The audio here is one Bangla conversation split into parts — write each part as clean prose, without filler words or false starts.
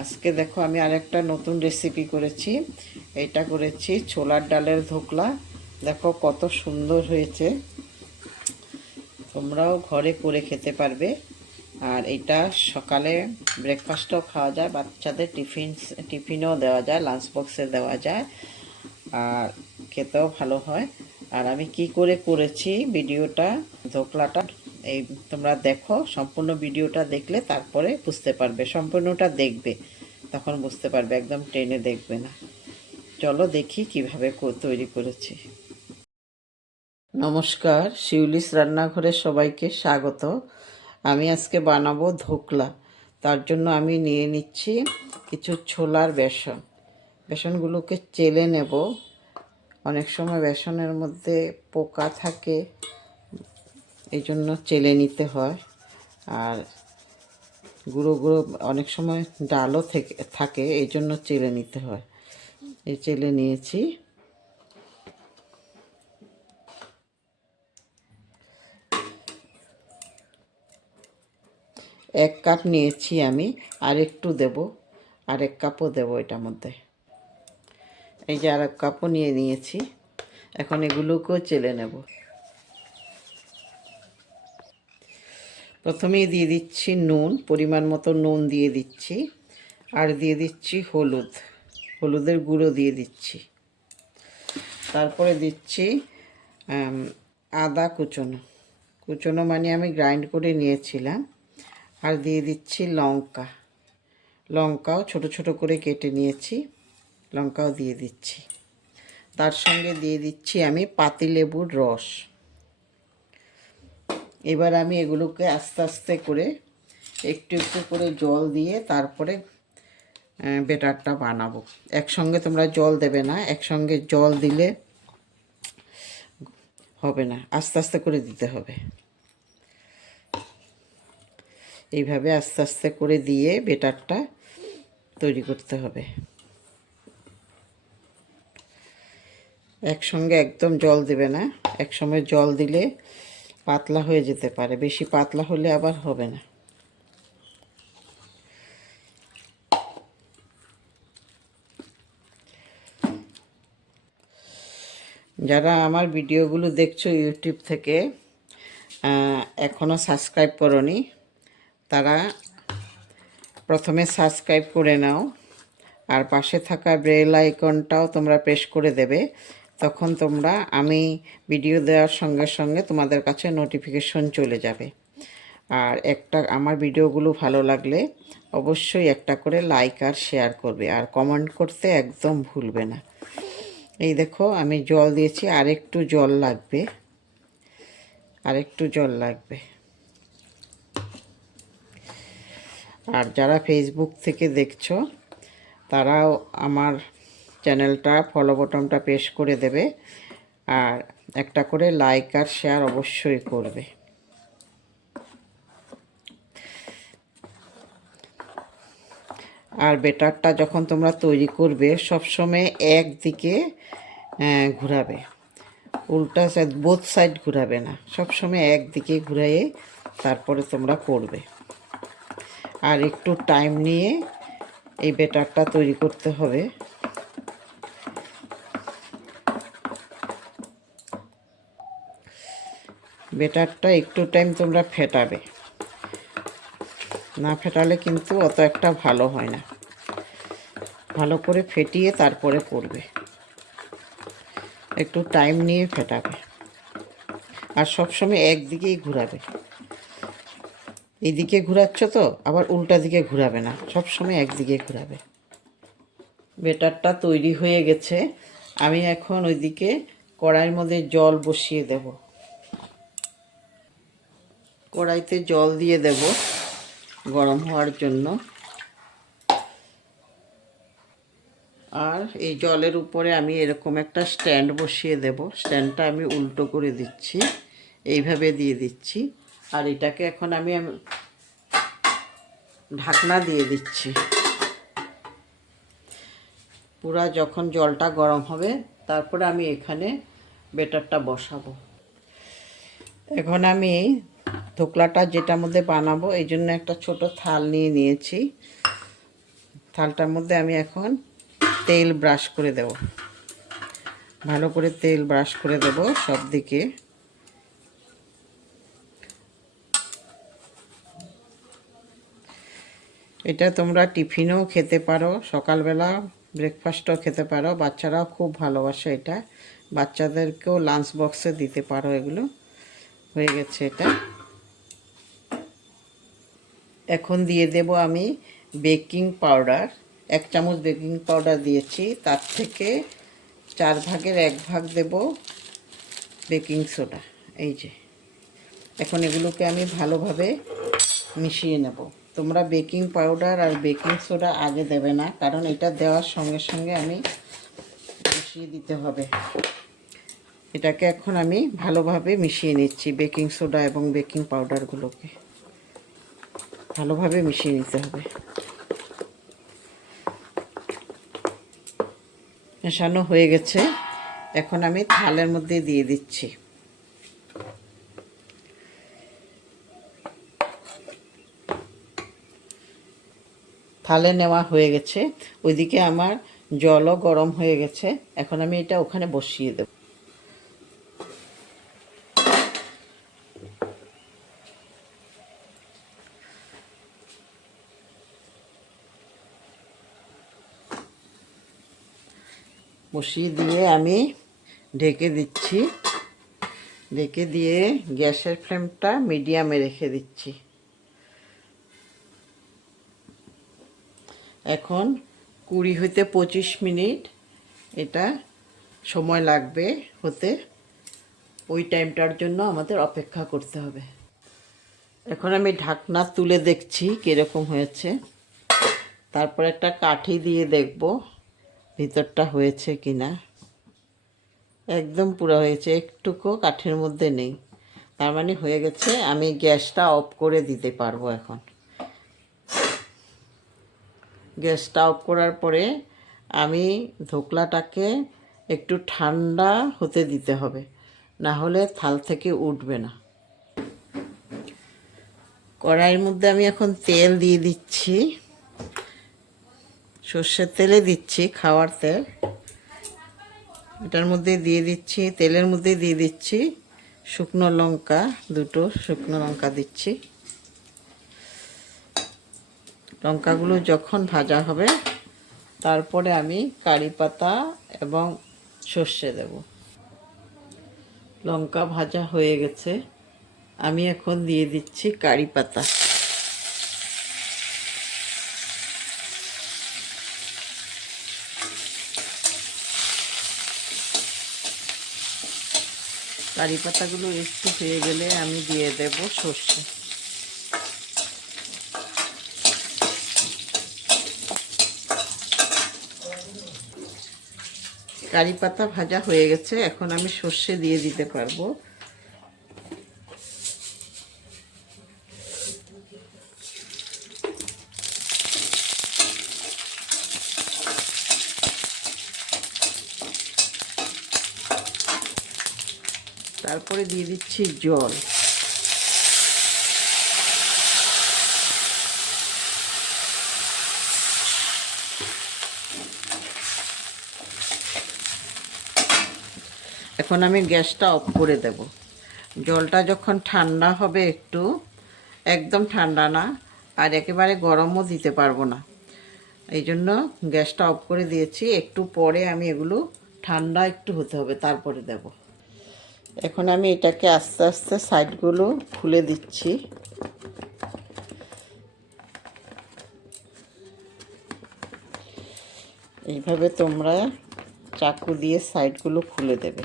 আজকে দেখো আমি আরেকটা নতুন রেসিপি করেছি। এটা করেছি ছোলার ডালের ধোকলা। দেখো কত সুন্দর হয়েছে, তোমরাও ঘরে করে খেতে পারবে। আর এটা সকালে ব্রেকফাস্টও খাওয়া যায়, বাচ্চাদের টিফিনও দেওয়া যায়, লাঞ্চ বক্সে দেওয়া যায়, আর খেতেও ভালো হয়। আর আমি কি করে করেছি ভিডিওটা, ধোকলাটা, এই তোমরা দেখো। সম্পূর্ণ ভিডিওটা দেখলে তারপরে বুঝতে পারবে, সম্পূর্ণটা দেখবে, তখন বুঝতে পারবে, একদম টেনে দেখবে না। চলো দেখি কিভাবে তৈরি করেছি। নমস্কার, শিউলিস রান্নাঘরে সবাইকে স্বাগত। আমি আজকে বানাবো ধোকলা। তার জন্য আমি নিয়ে নিচ্ছি কিছু ছোলার বেসন। বেসনগুলোকে চেলে নেব। অনেক সময় বেসনের মধ্যে পোকা থাকে, এই জন্য চেলে নিতে হয়। আর গুঁড়ো গুঁড়ো অনেক সময় ডালও থাকে, এই জন্য চেলে নিতে হয়। এই চেলে নিয়েছি। এক কাপ নিয়েছি আমি, আর একটু দেব, আর এক কাপও দেবো এটার মধ্যে। এই যে আর এক কাপও নিয়ে নিয়েছি। এখন এগুলোকেও চেলে নেব। প্রথমেই দিয়ে দিচ্ছি নুন, পরিমাণ মতো নুন দিয়ে দিচ্ছি। আর দিয়ে দিচ্ছি হলুদ, হলুদের গুঁড়ো দিয়ে দিচ্ছি। তারপরে দিচ্ছি আদা কুচনো, কুচনো মানে আমি গ্রাইন্ড করে নিয়েছিলাম। আর দিয়ে দিচ্ছি লঙ্কা, লঙ্কাও ছোট ছোট করে কেটে নিয়েছি, লঙ্কাও দিয়ে দিচ্ছি। তার সঙ্গে দিয়ে দিচ্ছি আমি পাতিলেবুর রস। এবার আমি এগুলোকে আস্তে আস্তে করে একটু একটু করে জল দিয়ে তারপরে ব্যাটারটা বানাবো। একসঙ্গে তোমরা জল দেবে না, একসঙ্গে জল দিলে হবে না, আস্তে আস্তে করে দিতে হবে। এইভাবে আস্তে আস্তে করে দিয়ে ব্যাটারটা তৈরি করতে হবে। একসঙ্গে একদম জল দেবে না, একসঙ্গে জল দিলে পাতলা হয়ে যেতে পারে, বেশি পাতলা হলে আবার হবে না। যারা আমার ভিডিওগুলো দেখছো ইউটিউব থেকে, এখনও সাবস্ক্রাইব করোনি, তারা প্রথমে সাবস্ক্রাইব করে নাও। আর পাশে থাকা বেল আইকনটাও তোমরা প্রেস করে দেবে, তখন তোমরা আমি ভিডিও দেওয়ার সঙ্গে সঙ্গে তোমাদের কাছে নোটিফিকেশন চলে যাবে। আর আমার ভিডিওগুলো ভালো লাগলে অবশ্যই একটা করে লাইক আর শেয়ার করবে, আর কমেন্ট করতে একদম ভুলবে না। এই দেখো আমি জল দিয়েছি, আর একটু জল লাগবে, আর একটু জল লাগবে। আর যারা ফেসবুক থেকে দেখছো, তারাও আমার চ্যানেলটা ফলো বাটনটা প্রেস করে দেবে, আর একটা করে লাইক আর শেয়ার অবশ্যই করবে। আর ব্যাটারটা যখন তোমরা তৈরি করবে সবসময় একদিকে ঘোরাবে, উল্টা সাইড বোথ সাইড ঘোরাবে না, সবসময় একদিকে ঘুরাইয়ে তারপরে তোমরা করবে। আর একটু টাইম নিয়ে এই ব্যাটারটা তৈরি করতে হবে। ব্যাটারটা একটু টাইম তোমরা ফেটাবে, না ফেটালে কিন্তু অত একটা ভালো হয় না। ভালো করে ফেটিয়ে তারপরে করবে, একটু টাইম নিয়ে ফেটাবে। আর সবসময় একদিকেই ঘোরাবে, এইদিকে ঘোরাচ্ছ তো আবার উল্টা দিকে ঘোরাবে না, সবসময় একদিকে ঘোরাবে। ব্যাটারটা তৈরি হয়ে গেছে। আমি এখন ওইদিকে কড়াইয়ের মধ্যে জল বসিয়ে দেব। কড়াইতে জল দিয়ে দেব গরম হওয়ার জন্য। আর এই জলের উপরে আমি এরকম একটা স্ট্যান্ড বসিয়ে দেব। স্ট্যান্ডটা আমি উল্টো করে দিচ্ছি, এইভাবে দিয়ে দিচ্ছি। আর এটাকে এখন আমি ঢাকনা দিয়ে দিচ্ছি। পুরা যখন জলটা গরম হবে তারপরে আমি এখানে ব্যাটারটা বসাবো। এখন আমি ধোকলাটা যেটার মধ্যে বানাবো এই জন্য একটা ছোট থাল নিয়ে নিয়েছি। থালটার মধ্যে আমি এখন তেল ব্রাশ করে দেব, ভালো করে তেল ব্রাশ করে দেব সব দিকে। এটা তোমরা টিফিনেও খেতে পারো, সকালবেলা ব্রেকফাস্টও খেতে পারো, বাচ্চারাও খুব ভালোবাসে এটা, বাচ্চাদেরকেও লাঞ্চ বক্সে দিতে পারো। এগুলো হয়ে গেছে এটা। এখন দিয়ে দেব আমি বেকিং পাউডার, 1 চামচ বেকিং পাউডার দিয়েছি, তার থেকে 4 ভাগের 1 ভাগ দেব বেকিং সোডা। এই যে এখন এগুলোকে আমি ভালোভাবে মিশিয়ে নেব। তোমরা বেকিং পাউডার আর বেকিং সোডা আগে দেবে না, কারণ এটা দেওয়ার সঙ্গে সঙ্গে আমি মিশিয়ে দিতে হবে। এটাকে এখন আমি ভালোভাবে মিশিয়ে নিচ্ছি, বেকিং সোডা এবং বেকিং পাউডারগুলোকে ভালোভাবে মিশিয়ে নিতে হবে। মেশানো হয়ে গেছে, এখন আমি থালের মধ্যে দিয়ে দিচ্ছি। থালে নেওয়া হয়ে গেছে, ওইদিকে আমার জলও গরম হয়ে গেছে। এখন আমি এটা ওখানে বসিয়ে দেব। বসিয়ে দিয়ে আমি ঢেকে দিচ্ছি, ঢেকে দিয়ে গ্যাসের ফ্লেমটা মিডিয়ামে রেখে দিচ্ছি। এখন 20 হইতে 25 মিনিট এটা সময় লাগবে হতে, ওই টাইমটার জন্য আমাদের অপেক্ষা করতে হবে। এখন আমি ঢাকনা তুলে দেখছি কীরকম হয়েছে, তারপর একটা কাঠি দিয়ে দেখব ভিতরটা হয়েছে কি না। একদম পুরো হয়েছে, একটুকু কাঠের মধ্যে নেই, তার মানে হয়ে গেছে। আমি গ্যাসটা অফ করে দিতে পারবো। এখন গ্যাসটা অফ করার পরে আমি ধোকলাটাকে একটু ঠান্ডা হতে দিতে হবে, না হলে থাল থেকে উঠবে না। কড়াইয়ের মধ্যে আমি এখন তেল দিয়ে দিচ্ছি, সর্ষের তেলে দিচ্ছি, খাওয়ার তেল। এটার মধ্যে দিয়ে দিচ্ছি, তেলের মধ্যে দিয়ে দিচ্ছি শুকনো লঙ্কা, 2টো শুকনো লঙ্কা দিচ্ছি। লঙ্কাগুলো যখন ভাজা হবে তারপরে আমি কারি পাতা এবং সর্ষে দেব। লঙ্কা ভাজা হয়ে গেছে, আমি এখন দিয়ে দিচ্ছি কারি পাতা। কারি পাতাগুলো একটু হয়ে গেলে আমি দিয়ে দেব সর্ষে। কারি পাতা ভাজা হয়ে গেছে, এখন আমি সর্ষে দিয়ে দিতে পারবো। তারপরে দিয়ে দিচ্ছি জল। এখন আমি গ্যাসটা অফ করে দেব। জলটা যখন ঠান্ডা হবে, একটু একদম ঠান্ডা না আর একেবারে গরমও দিতে পারবো না, এই জন্য গ্যাসটা অফ করে দিয়েছি। একটু পরে আমি এগুলো ঠান্ডা একটু হতে হবে, তারপরে দেব। এখন আমি এটাকে আস্তে আস্তে সাইডগুলো খুলে দিচ্ছি। এইভাবে তোমরা চাকু দিয়ে সাইডগুলো খুলে দেবে,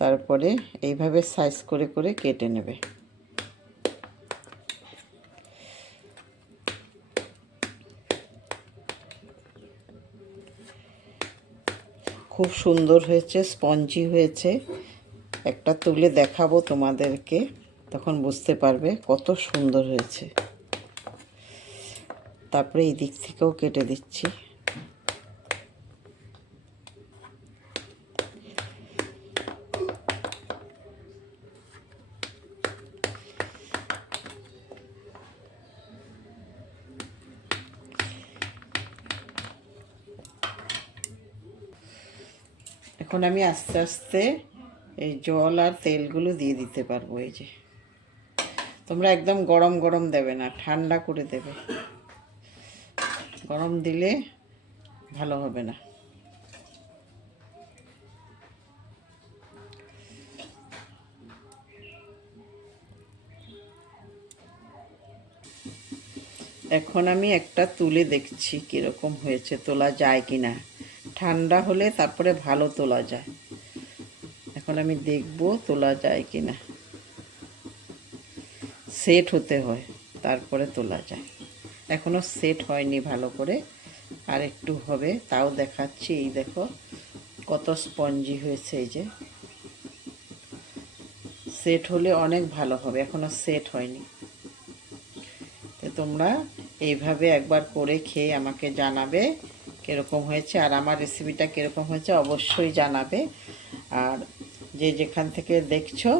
তারপরে এইভাবে সাইজ করে করে কেটে নেবে। খুব সুন্দর হয়েছে, স্পঞ্জি হয়েছে। একটা তুলে দেখাবো তোমাদেরকে, তখন বুঝতে পারবে কত সুন্দর হয়েছে। তারপরে এই দিক থেকেও কেটে দিচ্ছি। এখন আমি আস্তে আস্তে এই জল আর তেলগুলো দিয়ে দিতে পারবো। এই যে তোমরা একদম গরম গরম দেবে না, ঠান্ডা করে দেবে, গরম দিলে ভালো হবে না। এখন আমি একটা তুলে দেখছি কীরকম হয়েছে, তোলা যায় কি না। ঠান্ডা হলে তারপরে ভালো তোলা যায়। এখন আমি দেখব তোলা যায় কি না। সেট হতে হয় তারপরে তোলা যায়। এখনও সেট হয়নি ভালো করে, আর একটু হবে, তাও দেখাচ্ছি। এই দেখো কত স্পঞ্জি হয়েছে। এই যে সেট হলে অনেক ভালো হবে, এখনও সেট হয়নি। তো তোমরা এইভাবে একবার করে খেয়ে আমাকে জানাবে কীরকম হয়েছে, আর আমার রেসিপিটা কীরকম হয়েছে অবশ্যই জানাবে। আর যে যেখান থেকে দেখছো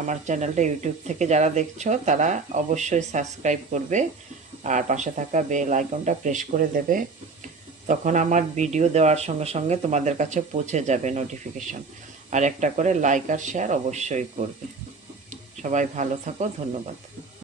আমার চ্যানেলটা ইউটিউব থেকে যারা দেখছো তারা অবশ্যই সাবস্ক্রাইব করবে, আর পাশে থাকা বেল আইকনটা প্রেস করে দেবে। তখন আমার ভিডিও দেওয়ার সঙ্গে সঙ্গে তোমাদের কাছে পৌঁছে যাবে নোটিফিকেশন। আর একটা করে লাইক আর শেয়ার অবশ্যই করবে। সবাই ভালো থাকো, ধন্যবাদ।